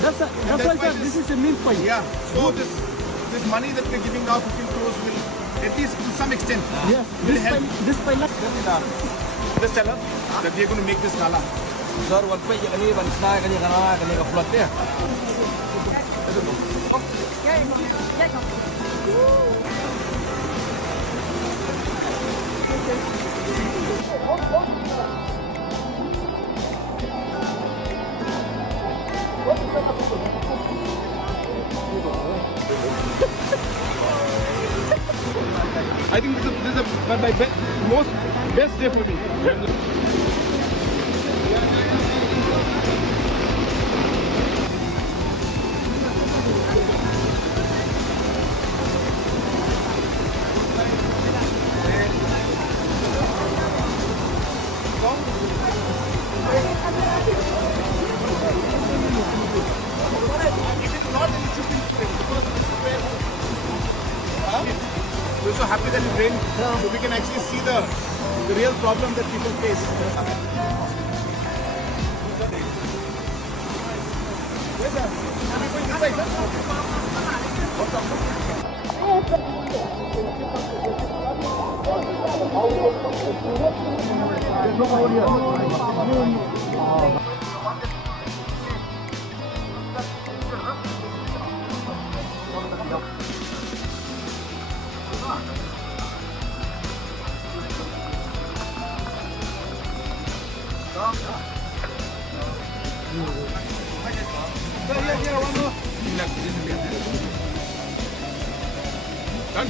That's why, sir, this is the main point. Yeah. So this money that we're giving now, 15 crores, will at least to some extent Yes, will help. this pilot. Just tell her that we are going to make this nala. Sir, wag pa yung kanina kanina flood niya. I think this is my best day for me. We're so happy that it rained, so we can actually see the real problem that people face. Done.